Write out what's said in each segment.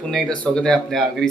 पुन्हा एकदा स्वागत आहे आपल्या आगरी.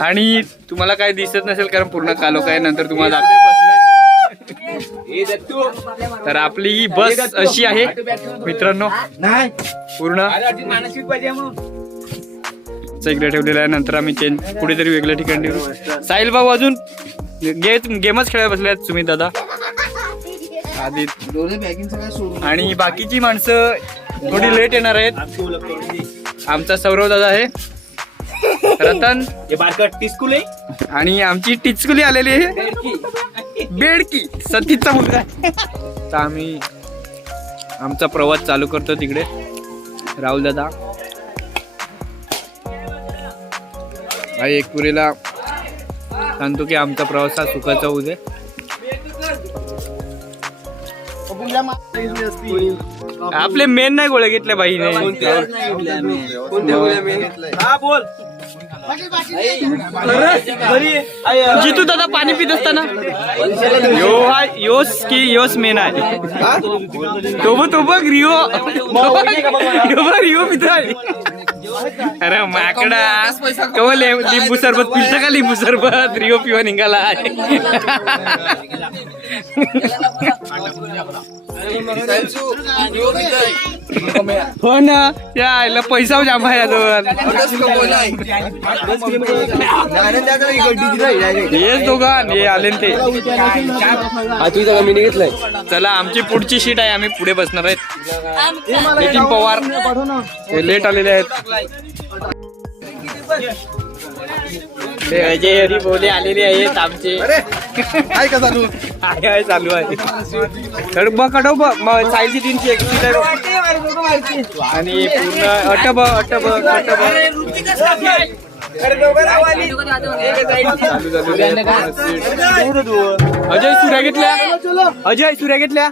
आणि तुम्हाला काय दिसत नसेल कारण पूर्ण कालोख आहे. नंतर तुम्हाला तर आपली ही बस अशी आहे मित्रांनो, पूर्ण इकडे ठेवलेला आहे. नंतर आम्ही चेंज कुठेतरी वेगळ्या ठिकाणी ठेवू. साहिल भाऊ अजून गेमच खेळायला बसले आहेत. सुमित दादा आधी आणि बाकीची माणसं थोडी लेट येणार आहेत. आमचा सौरव दादा आहे, रतन टिचकुले आणि आमची टिचकुली आलेली आहे बेडकी सतीचा मुलगा. तर आम्ही आमचा प्रवास चालू करतो तिकडे. राहुल दादा एक पुरेला सांगतो की आमचा प्रवास हा सुखाचा होऊ दे. आपले मेन नाही गोळे घेतले बाईने. जितू दादा पाणी पित असताना योस मेन आहे. तो बघ रिओ रिओ पित आहे. अरे माकडा कवल लिंबू सरबत पिलता का? लिंबू सरबत रिओ पिवा निघाला आहे. हो ना, यायला पैसा जाम आहे अजून. हेच दोघं हे आले ते. घेतलंय. चला आमची पुढची सीट आहे, आम्ही पुढे बसणार आहेत. नितीन पवार हे लेट आलेले आहेत. अजय हरी बोले आलेले आहेत आमचे. चालू आहे साईडची 301 सीट आहे आणि पूर्ण अटब अजय सुऱ्या घेतल्या.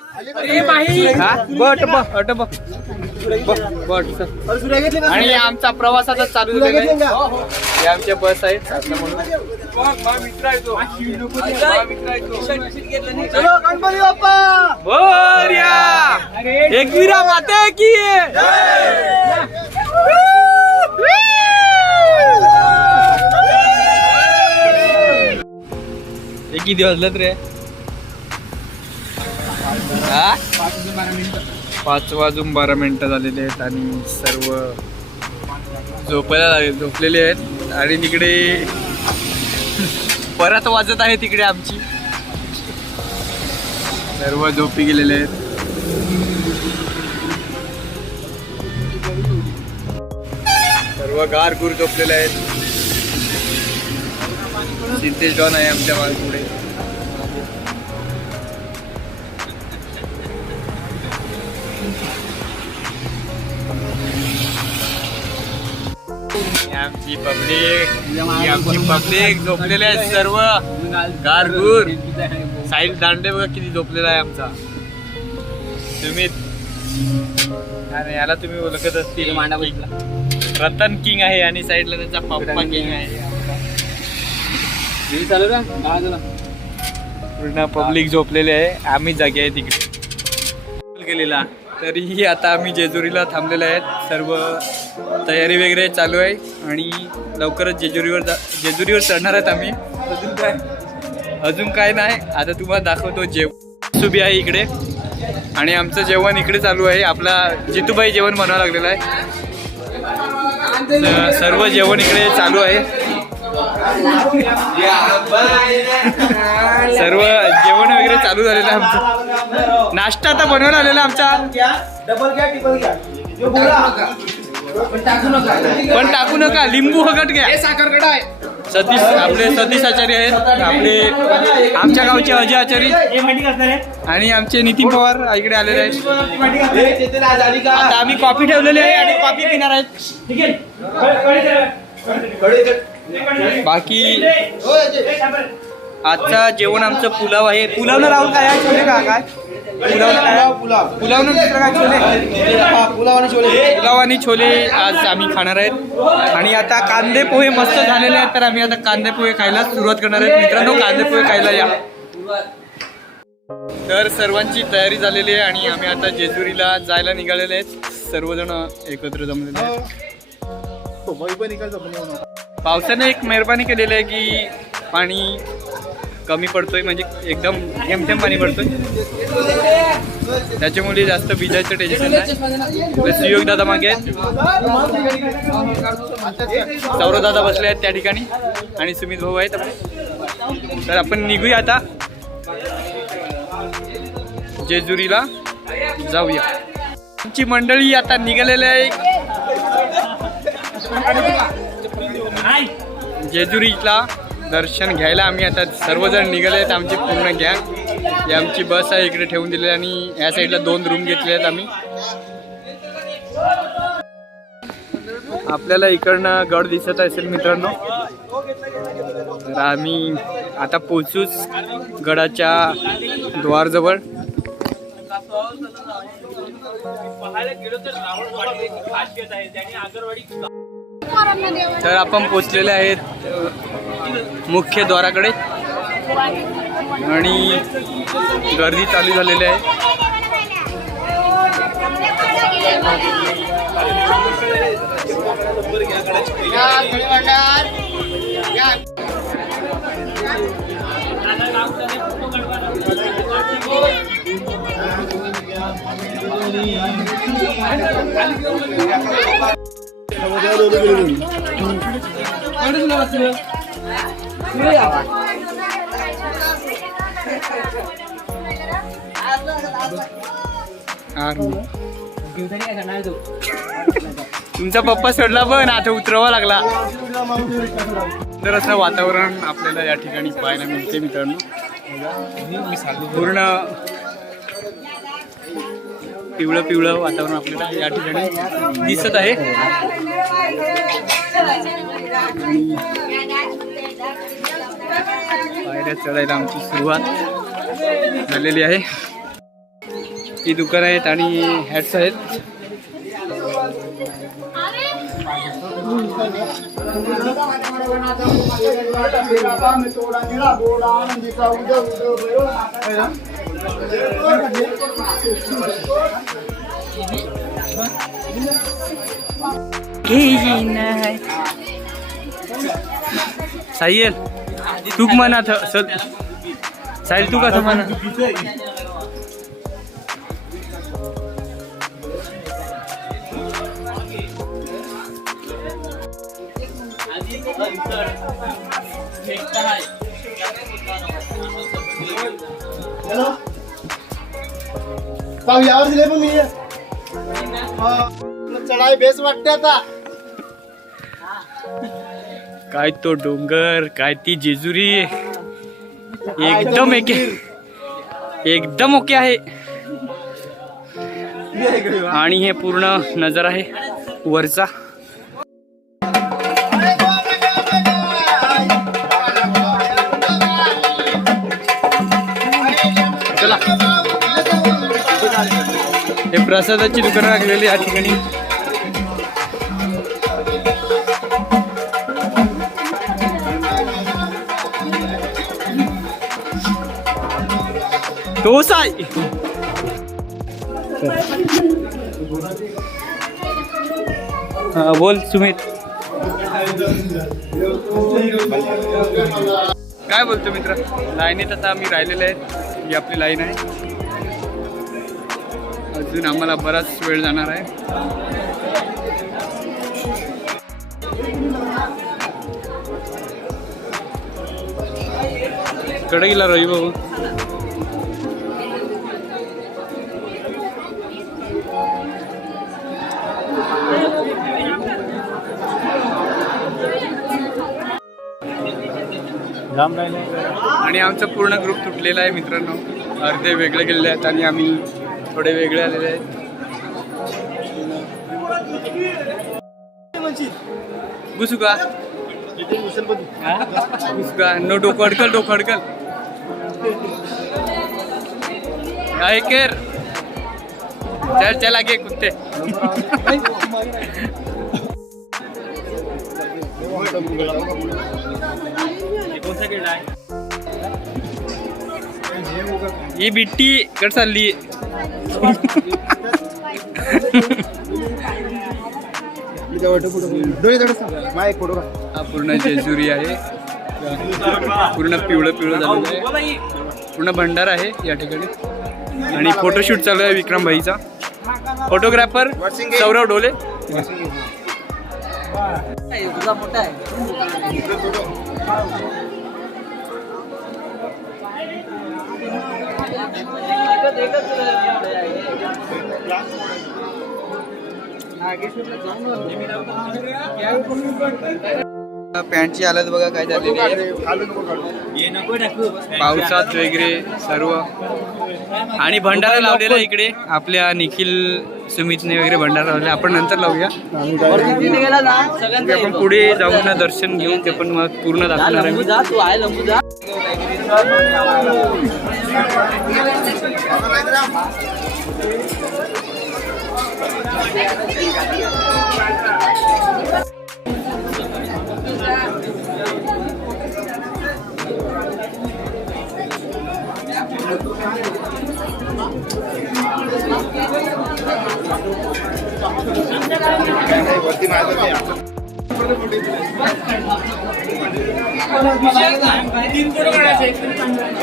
आणि आमचा प्रवासाचा चालू झालेला आहे. आमच्या बस आहेत. एकविरा माते की किती वाजलं रे? 5:12 झालेले आहेत आणि सर्व झोपलेले आहेत. आणि तिकडे परत वाजत आहे तिकडे आमची. सर्व झोपी गेलेले आहेत. सर्व गारगुर झोपलेले आहेत. सिद्धेश डॉन आहे आमच्या मागे पुढे. आमची पब्लिक झोपलेले आहेत सर्व गारगुर. साहिल दांडे बघा किती झोपलेला आहे आमचा. सुमित आणि याला तुम्ही ओळखत असतील, रतन किंग आहे आणि साईडला त्याचा पप्पा किंग आहे. पूर्ण पब्लिक झोपलेले आहे. आम्ही जागे आहे तिकडे गेलेला. तरीही आता आम्ही जेजुरीला थांबलेले आहेत सर्व. तयारी वगैरे चालू आहे आणि लवकरच जेजुरीवर चढणार आहेत आम्ही. अजून काय नाही, आता तुम्हाला दाखवतो. जेवण सुबी आहे इकडे आणि आमचं जेवण इकडे चालू आहे. आपला जितूबाई जेवण बनवावं लागलेलं आहे. सर्व जेवण इकडे चालू आहे. सर्व जेवण वगैरे चालू झालेलं आहे आमचं. नाश्ता आता बनवून आलेला आमचा. पण टाकू नका, लिंबू हगट घ्या. साखरकडा आहे. आपले सतीश आचार्य आहेत, आपले आमच्या गावचे अजय आचार्य आणि आमचे नितीन पवार इकडे आलेले आहेत. आता आम्ही कॉफी ठेवलेली आहे आणि कॉफी पिणार आहेत. बाकी आजचा जेवण आमचं पुलाव आहे. पुलावनं राहून काय छोले का काय पुलाव आणि छोले आज आम्ही खाणार आहेत. आणि आता कांदे पोहे मस्त झालेले आहेत, तर आम्ही आता कांदे पोहे खायला सुरुवात करणार आहेत. मित्रांनो, कांदे पोहे खायला या. तर सर्वांची तयारी झालेली आहे आणि आम्ही आता जेजुरीला जायला निघालेले आहेत. सर्वजण एकत्र जमलेले आहेत. पावसाने एक मेहरबानी केलेली आहे की पाणी कमी पडतोय, म्हणजे एकदम थेंब पाणी पडतोय. त्याच्यामुळे जास्त भिजायचं टेन्शन नाही. सुयोग दादा मागे आहेत, सौरव दादा बसले आहेत त्या ठिकाणी आणि सुमित भाऊ आहेत. तर आपण निघूया आता, जेजुरीला जाऊया. आमची मंडळी आता निघालेली आहे जेजुरीला दर्शन घ्यायला. आम्ही आता सर्वजण निघाले आहेत. आमची पूर्ण गँग. ही आमची बस आहे, इकडे ठेवून दिली आणि या साईडला 2 रूम घेतले आहेत आम्ही. आपल्याला इकडनं गड दिसत असेल मित्रांनो. तर आम्ही आता पोहोचूच गडाच्या द्वारजवळ. तर आपण पोचलेले आहेत मुख्य द्वाराकडे आणि गर्दी चालू झालेली आहे. तुमचा पप्पा सोडला पण आता उतरवा लागला. तर असं वातावरण आपल्याला या ठिकाणी पाहायला मिळते मित्रांनो. पूर्ण पिवळं वातावरण आपल्याला या ठिकाणी दिसत आहे. पायऱ्या चढायला आमची सुरुवात झालेली आहे. ही दुकान आहेत आणि हॅट्स आहेत. साहिल तू म्हणा साहिल तू कसं म्हणा. यावर दिले पण मी चढाई बेस वाटते आता. काय तो डोंगर, काय ती जेजुरी, एकदम एकदम ओके आहे. आणि हे पूर्ण नजारा आहे वरचा. चला, हे प्रसादाची दुकानं लागलेली या ठिकाणी. डोसा बोल सुमित. काय बोलतो मित्र? लाईनीत आता आम्ही राहिलेले आहेत. ही आपली लाईन आहे. अजून आम्हाला बराच वेळ जाणार आहे. कडे गेला रवी भाऊ. आणि आमचा पूर्ण ग्रुप तुटलेला आहे मित्रांनो. अर्धे वेगळे गेलेले आहेत आणि आम्ही थोडे वेगळे आलेले आहेत. घुसू का? घुसू का? नो डोकं अडकल, डोकं अडकल. काय कर? चल चल आगे कुत्ते. ही बिट्टी कट चालली. हा पूर्ण जेजुरी आहे. पूर्ण पिवळं पिवळं झालेलं आहे. पूर्ण भंडार आहे या ठिकाणी. आणि फोटोशूट चालू आहे विक्रम भाईचा. फोटोग्राफर सौरव डोले. पॅन्टची हालत बघा काय झालेली आहे. पावसात वगैरे सर्व. आणि भंडारा लावलेला इकडे आपल्या निखिल सुमितने वगैरे भंडारा लावले. आपण नंतर लावूया. आपण पुढे जाऊन ना दर्शन घेऊ. ते पण मग पूर्ण दाखवणार आहे.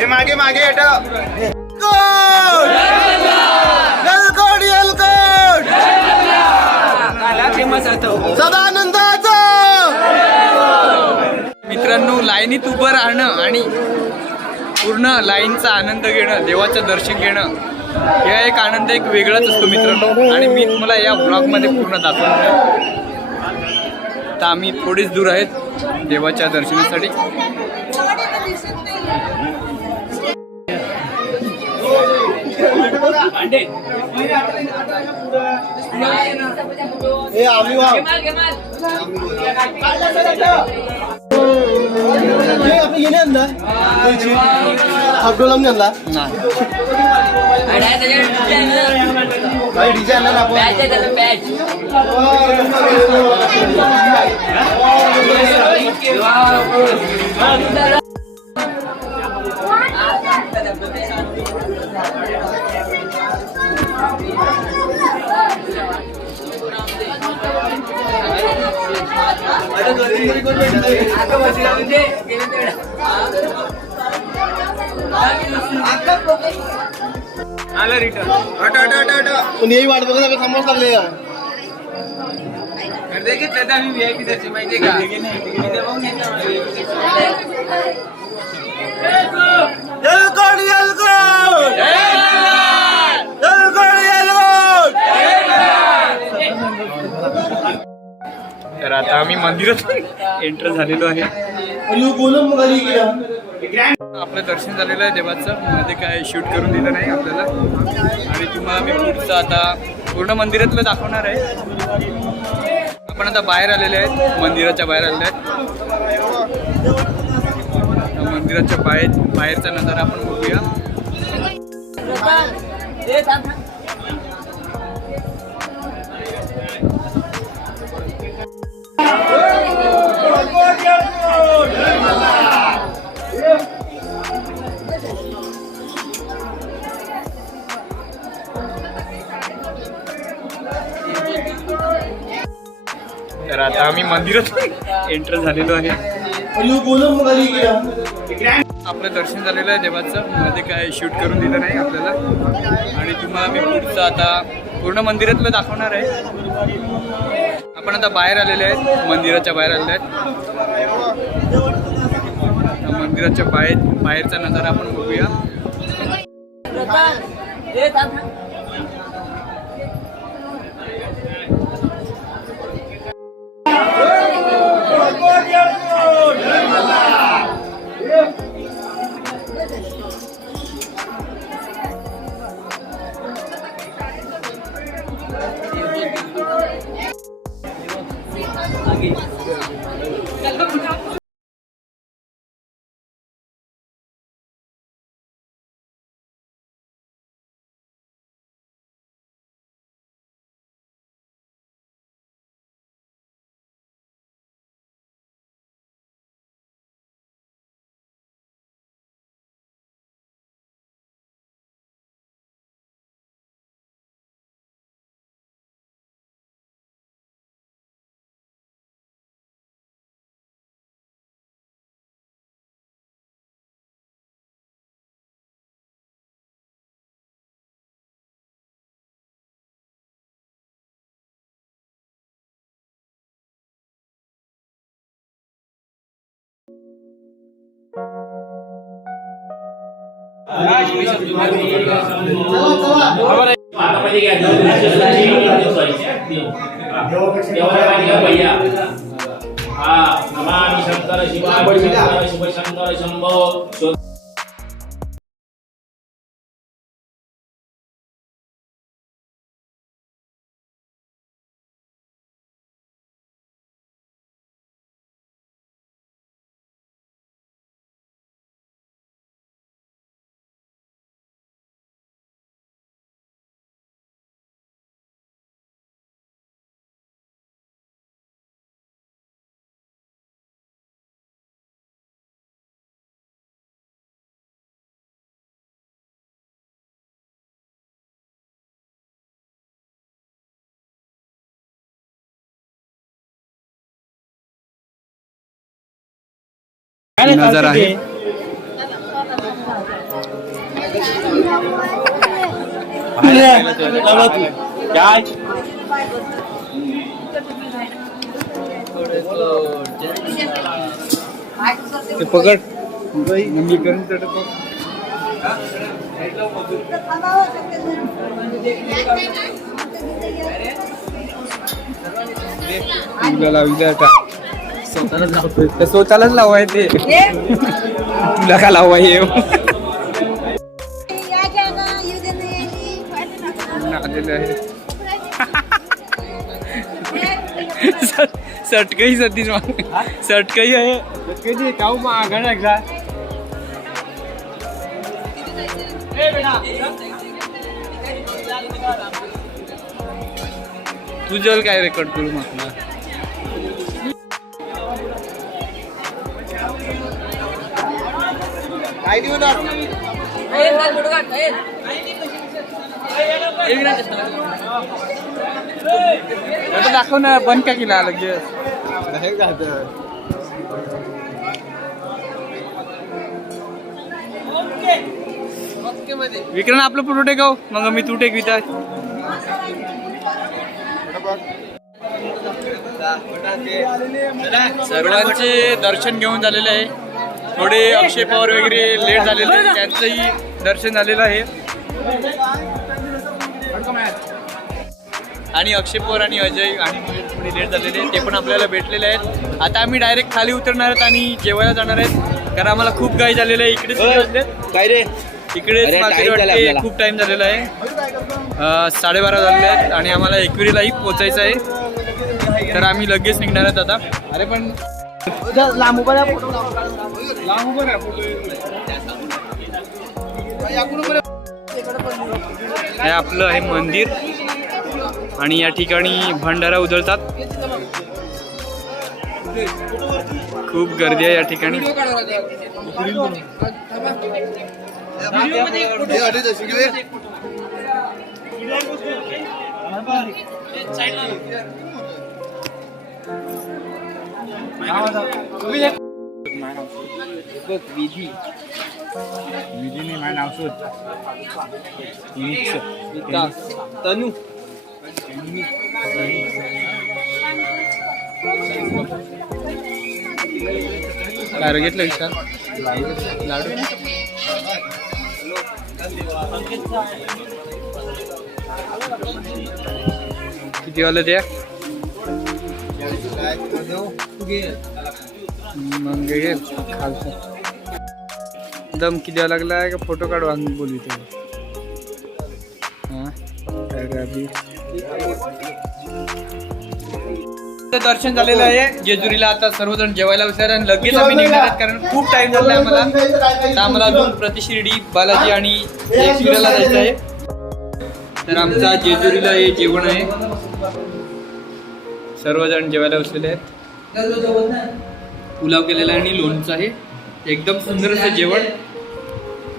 मागे मागे सदानंदाचा. मित्रांनो लाईनीत उभं राहणं आणि पूर्ण लाईनचा आनंद घेणं, देवाचं दर्शन घेणं, हे एक आनंद एक वेगळाच असतो मित्रांनो. आणि मी तुम्हाला या ब्लॉगमध्ये पूर्ण दाखवणार आहे. तर आम्ही थोडीच दूर आहेत देवाच्या दर्शनासाठी. पण यही वाट बघत थांबावच लागले. तर आता आम्ही मंदिरात एंटर झालेलो आहे. आपलं दर्शन झालेलं आहे देवाचं. मध्ये काय शूट करून दिलं नाही आपल्याला. आणि तुम्हाला मी पुढचं आता पूर्ण मंदिरातलं दाखवणार आहे. आपण आता बाहेर आलेले आहेत. मंदिराच्या बाहेर आलेले आहेत. मंदिराच्या बाहेरचा नजारा आपण बघूया. आम्ही मंदिरात एंटर झालेलो आहे. आपलं दर्शन झालेलं आहे देवाचं. मध्ये काय शूट करून दिलं नाही आपल्याला. आणि तुम्हाला मी पुढचं आता पूर्ण मंदिरातलं दाखवणार आहे. आपण आता बाहेर आलेले आहेत, मंदिराच्या बाहेर आलेले आहेत. मंदिराच्या बाहेरचा नजारा आपण बघूया. नमामि शंकर शिवाय शंकर शिव शंकर शंभो. नजारा आहे. ते पकड मी करून स्वतःलाच लावाय ते तुला का लावाय सटकही सतीश सटकही आहे काऊ मागण एकदा तुझ्यावर काय रेकॉर्ड करू म्हटलं. दाखव ना बंद का केला लगेच. विक्रांत आपलं फोटो टेकाव मग मी तू टेक विचार. सर्वांचे दर्शन घेऊन झालेले आहे. थोडे अक्षय पवार वगैरे लेट झालेले आहेत, त्यांचंही दर्शन झालेलं आहे. आणि अक्षय पवार आणि अजय आणि थोडे लेट झालेले ते पण आपल्याला भेटलेले आहेत. आता आम्ही डायरेक्ट खाली उतरणार आहेत आणि जेवायला जाणार आहेत, कारण आम्हाला खूप घाई झालेलं आहे. इकडे काय रे इकडे खूप टाइम झालेला आहे. 12:30 झालेले आहेत आणि आम्हाला एकविरीलाही पोचायचं आहे, तर आम्ही लगेच निघणार आहेत आता. अरे पण हे आपलं आहे मंदिर आणि या ठिकाणी भंडारा उधळतात. खूप गर्दी आहे या ठिकाणी. विधीने माझं नाव शोध. तनू काय घेतलं विचार लाडू किती वाला द्या मग घे खालचं दम किती लागला का फोटो काढू आम्ही बोलू दर्शन झालेलं आहे जेजुरीला. आता सर्वजण जेवायला बसले आणि लगेच आम्ही निघणार आहेत कारण खूप टाइम झाला आम्हाला. आता आम्हाला अजून प्रतिशिर्डी बालाजी आणि एकविराला जायचं आहे. तर आमचा जेजुरीला हे जेवण आहे. सर्वजण जेवायला बसलेले आहेत. पुलाव केलेला आहे आणि लोणचं आहे. एकदम सुंदर असं जेवण.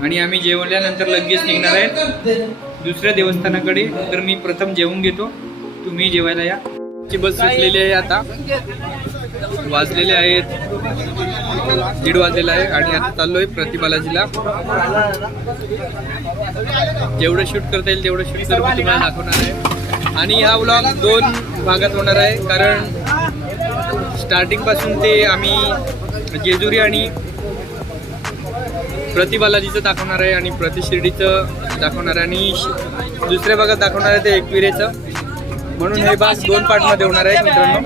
आणि आम्ही जेवल्यानंतर लगेच निघणार आहेत दुसऱ्या देवस्थानाकडे. तर मी प्रथम जेवून घेतो, तुम्ही जेवायला या. ची बस सुटलेली आहे. आता वाजलेले आहेत 1:30 वाजलेला आहे आणि आता चाललोय प्रतिबालाजीला. जेवढं शूट करता येईल तेवढं शूट करून मी तुम्हाला दाखवणार आहे. आणि हा व्लॉग 2 भागात होणार आहे कारण स्टार्टिंग पासून ते आम्ही जेजुरी आणि प्रतिबालाजीचं दाखवणार आहे आणि प्रतिशिर्डीचं दाखवणार आहे आणि दुसऱ्या भागात दाखवणार आहे ते एकविरेचं. म्हणून हे भाग 2 पार्टमध्ये होणार आहे मित्रांनो.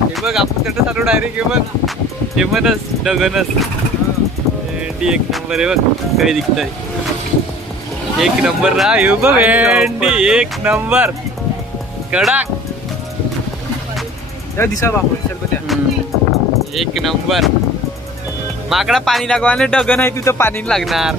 हे बघ आपण त्याचं चालू डायरेक्ट. हे बघ हेमनस डगनस एक नंबर आहे बघ. काही दिसतंय 1 नंबर ना. हे बघ भेंडी 1 नंबर कडक दिसा बापू 1 नंबर. माकडा पाणी लागवाने डगन आहे तिथं पाणी लागणार.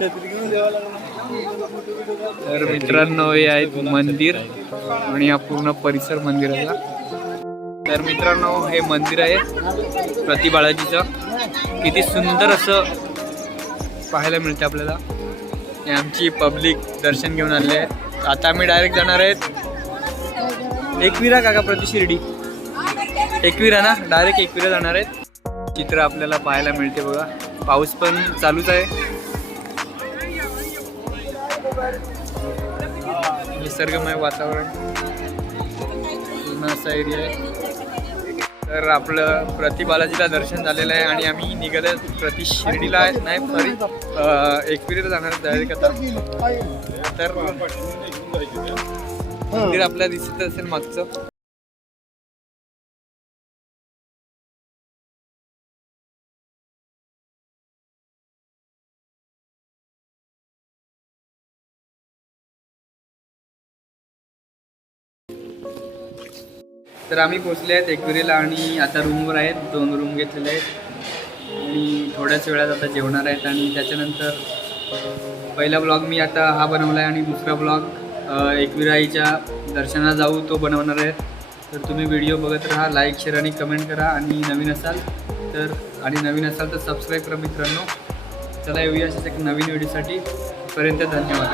तर मित्रांनो हे आहेत मंदिर आणि हा पूर्ण परिसर मंदिराचा. तर मित्रांनो हे मंदिर आहे प्रतिबालाजीचं. किती सुंदर असं पाहायला मिळते आपल्याला. हे आमची पब्लिक दर्शन घेऊन आले आहेत. आता आम्ही डायरेक्ट जाणार आहेत एकविरा काका प्रतिशिर्डी एकविरा ना. डायरेक्ट एकविरा जाणार आहेत. चित्र आपल्याला पाहायला मिळते बघा. पाऊस पण चालूच आहे. निसर्गमय वातावरण पूर्ण असा एरिया आहे. तर आपलं प्रतिबालाजीला दर्शन झालेलं आहे आणि आम्ही निघाले प्रतिशिर्डीला नाही सॉरी एकविरीला जाणार डायरेक्ट आता. तर मंदिर आपल्याला दिसत असेल मागचं. तर आम्ही पोचले आहेत एकविरीला आणि आता रूमवर आहेत. 2 रूम घेतलेले आहेत आणि थोड्याच वेळात आता जेवणार आहेत. आणि त्याच्यानंतर पहिला ब्लॉग मी आता हा बनवला आहे आणि दुसरा ब्लॉग एकविराईच्या दर्शनाला जाऊ तो बनवणार आहे. तर तुम्ही व्हिडिओ बघत राहा, लाईक शेअर आणि कमेंट करा आणि नवीन असाल तर सबस्क्राईब करा मित्रांनो. चला येऊया अशाच एक नवीन व्हिडिओसाठी. पर्यंत धन्यवाद.